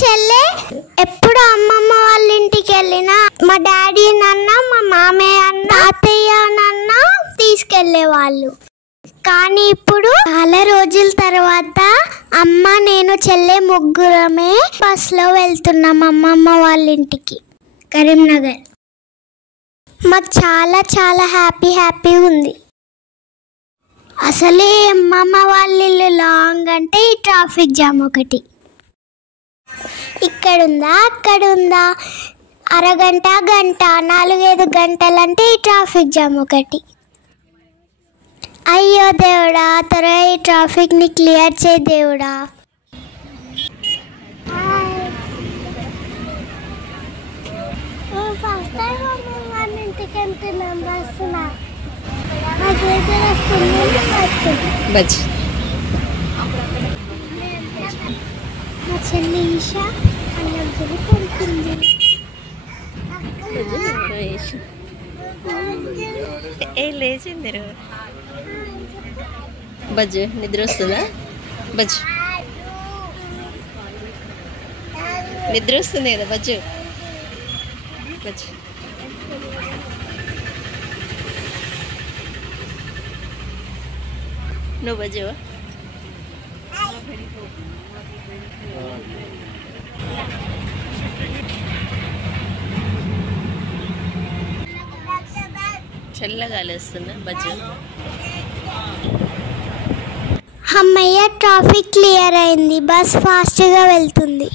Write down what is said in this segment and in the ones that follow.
చెల్లె ఎప్పుడు అమ్మమ్మ వాళ్ళ ఇంటికి వెళ్ళినా మా డాడీ నాన్న మా మామయ్య అన్న అత్తయ్య నాన్న తీసుకెళ్లే వాళ్ళు. కానీ ఇప్పుడు చాలా రోజుల తర్వాత అమ్మ నేను చెల్లె ముగ్గురమే బస్సులో వెళ్తున్నాం అమ్మమ్మ వాళ్ళ ఇంటికి కరీంనగర్. మాకు చాలా చాలా హ్యాపీ ఉంది. అసలే అమ్మమ్మ వాళ్ళ ఇల్లు లాంగ్ అంటే ఈ ట్రాఫిక్ జామ్ ఒకటి. ఇక్కడుందా అక్కడుందా అరగంట గంట 4-5 గంటలంటే ఈ ట్రాఫిక్ జామ్ ఒకటి. అయ్యో దేవుడా, త్వరగా ఈ ట్రాఫిక్ని క్లియర్ చేయి దేవుడా. ఫస్ట్ టైం ఇంటికి వెళ్తున్నాం బస్సులో. మా చెల్లి ఈషా అన్నం కొనుక్కుంటుంది. లేచింది బజ్జు, నిద్ర వస్తుందా బజ్జు? నిద్ర వస్తుంది కదా బజ్జు? బజ్జు నువ్వు బజ్జు చల్లగాలి వస్తుందా బజ్జు? అమ్మయ్య ట్రాఫిక్ క్లియర్ అయింది, బస్ ఫాస్ట్గా వెళ్తుంది.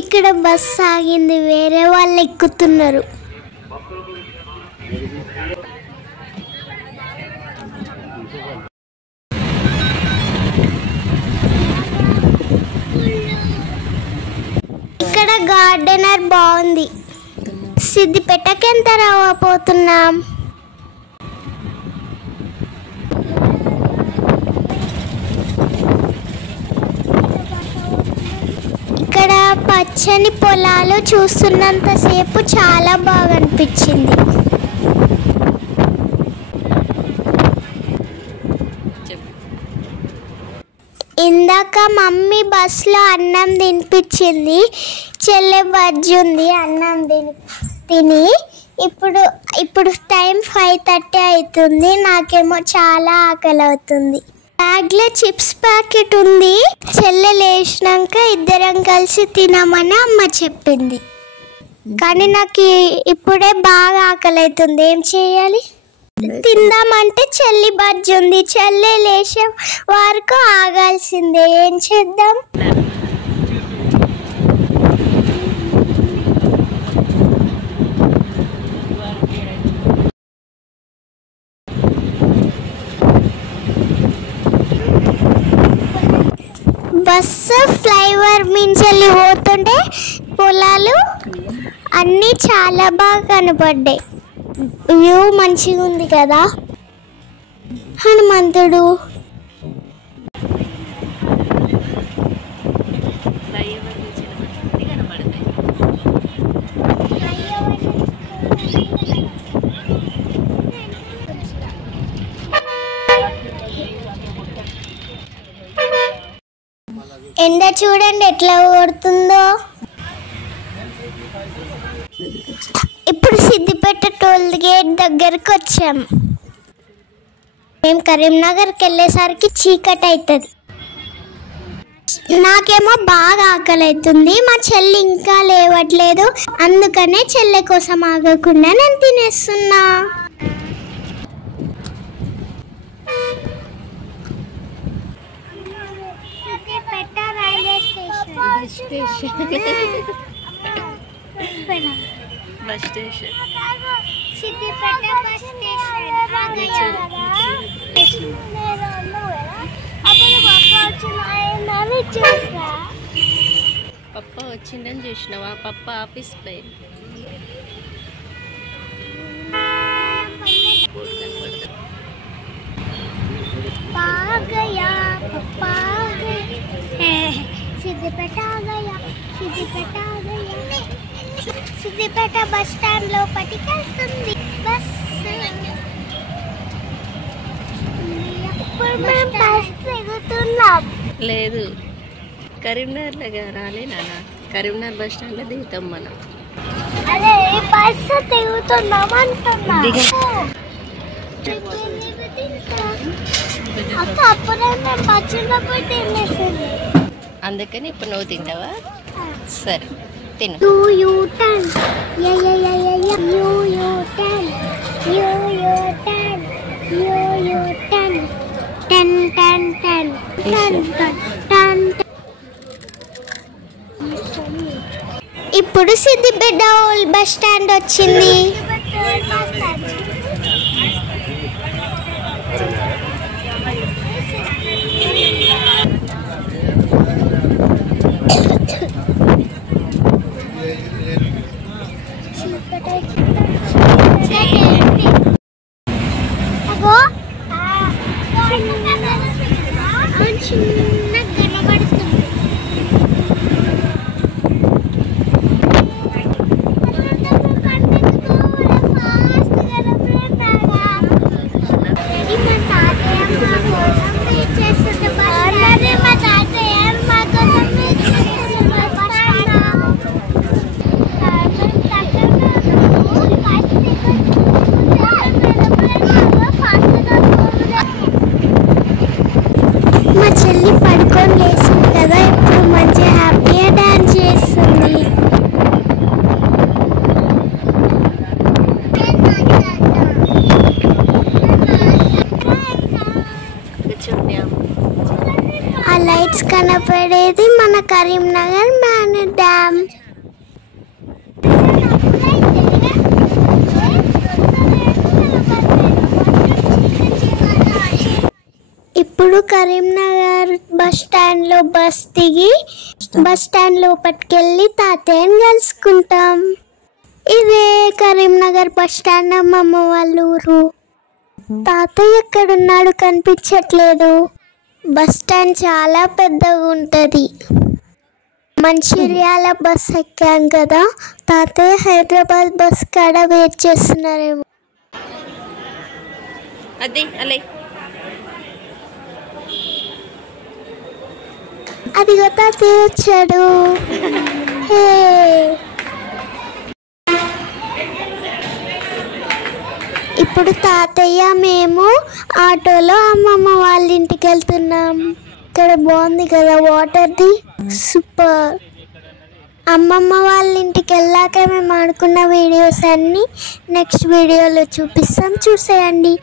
ఇక్కడ బస్సు ఆగింది, వేరే వాళ్ళు ఎక్కుతున్నారు. ఇక్కడ గార్డెనర్ బాగుంది. సిద్దిపేటకి ఎంత రావపోతున్నాం. ఇక్కడ పచ్చని పొలాలు చూస్తున్నంతసేపు చాలా బాగా అనిపించింది. ఇందాక మమ్మీ బస్సులో అన్నం తినిపించింది, చెల్లె బజ్జుంది అన్నం తిని. ఇప్పుడు టైం 5:30 అవుతుంది. నాకేమో చాలా ఆకలి అవుతుంది. బ్యాగ్లో చిప్స్ ప్యాకెట్ ఉంది. చెల్లె లేచినాక ఇద్దరం కలిసి తినమని అమ్మ చెప్పింది. కానీ నాకు ఇప్పుడే బాగా ఆకలి అవుతుంది. ఏం చేయాలి? తిందామంటే చెల్లి బజ్జి ఉంది. చెల్లె లేచే వరకు ఆగాల్సిందే. ఏం చేద్దాం? బస్సు ఫ్లైఓవర్ మించెల్లి పోతుంటే పొలాలు అన్నీ చాలా బాగా కనపడ్డాయి. వ్యూ మంచిగా ఉంది కదా. హనుమంతుడు ఎండ చూడండి ఎట్లా కొడుతుందో. ఇప్పుడు సిద్దిపేట టోల్ గేట్ దగ్గరకు వచ్చాం. మేము కరీంనగర్కి వెళ్ళేసరికి చీకటి అవుతుంది. నాకేమో బాగా ఆకలి అవుతుంది. మా చెల్లి ఇంకా లేవట్లేదు. అందుకనే చెల్లె కోసం ఆగకుండా నేను తినేస్తున్నా. Bus station Siddipet bus station आ गया अपन पापा चलाए मैं भी चला పప్ప వచ్చిందని చూసినావా? పప్ప ఆఫీస్ పోయి సిద్దిపేట బస్ స్టాండ్ లోపలికి వెళ్తుంది బస్. ఇప్పుడు మేము బస్ దిగుతున్నాం. లేదు, కరీంనగర్లో రాలే నాన్న. కరీంనగర్ బస్ స్టాండ్లో దిగుతాం మనం. అదే బస్ దిగుతున్నాం అంటున్నా. అక్క అప్పుడే మేము పచ్చినప్పుడు తినేసింది. అందుకని ఇప్పుడు నువ్వు తింటావా? సరే తిను. You turn yeah yeah yeah yeah yeah you turn you turn you turn ten ten ten ten ten. ఇప్పుడు సిద్దిపేట ఓల్డ్ బస్ స్టాండ్ వచ్చింది. మా చెల్లి పడుకొని లేచింది కదా, ఇప్పుడు మంచిగా హ్యాపీగా డాన్స్ చేస్తుంది. ఆ లైట్స్ కనపడేది మన కరీంనగర్ మ్యాన్ డ్యామ్. ఇప్పుడు కరీంనగర్ బస్ స్టాండ్లో బస్ దిగి బస్ స్టాండ్ లోపలికి వెళ్ళి తాతయ్యని కలుసుకుంటాం. ఇదే కరీంనగర్ బస్ స్టాండ్ అమ్మమ్మ వాళ్ళ ఊరు. తాతయ్య ఎక్కడున్నాడు కనిపించట్లేదు. బస్ స్టాండ్ చాలా పెద్దగా ఉంటుంది. మంచిర్యాల బస్ ఎక్కాం కదా, తాతయ్య హైదరాబాద్ బస్ కాడ వెయిట్ చేస్తున్నారేమో. అదే అలే అదిగో తాతయ్య వచ్చాడు. ఇప్పుడు తాతయ్య మేము ఆటోలో అమ్మమ్మ వాళ్ళ ఇంటికి వెళ్తున్నాం. ఇక్కడ బాగుంది కదా వాటర్ది, సూపర్. అమ్మమ్మ వాళ్ళ ఇంటికి వెళ్ళాక మేము ఆడుకున్న వీడియోస్ అన్నీ నెక్స్ట్ వీడియోలో చూపిస్తాం, చూసేయండి.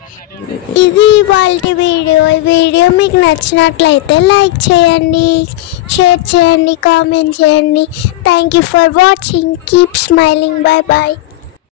ఇది ఇవాళ వీడియో. ఈ వీడియో మీకు నచ్చినట్లయితే లైక్ చేయండి, షేర్ చేయండి, కామెంట్ చేయండి. Thank you for watching. Keep smiling. Bye bye.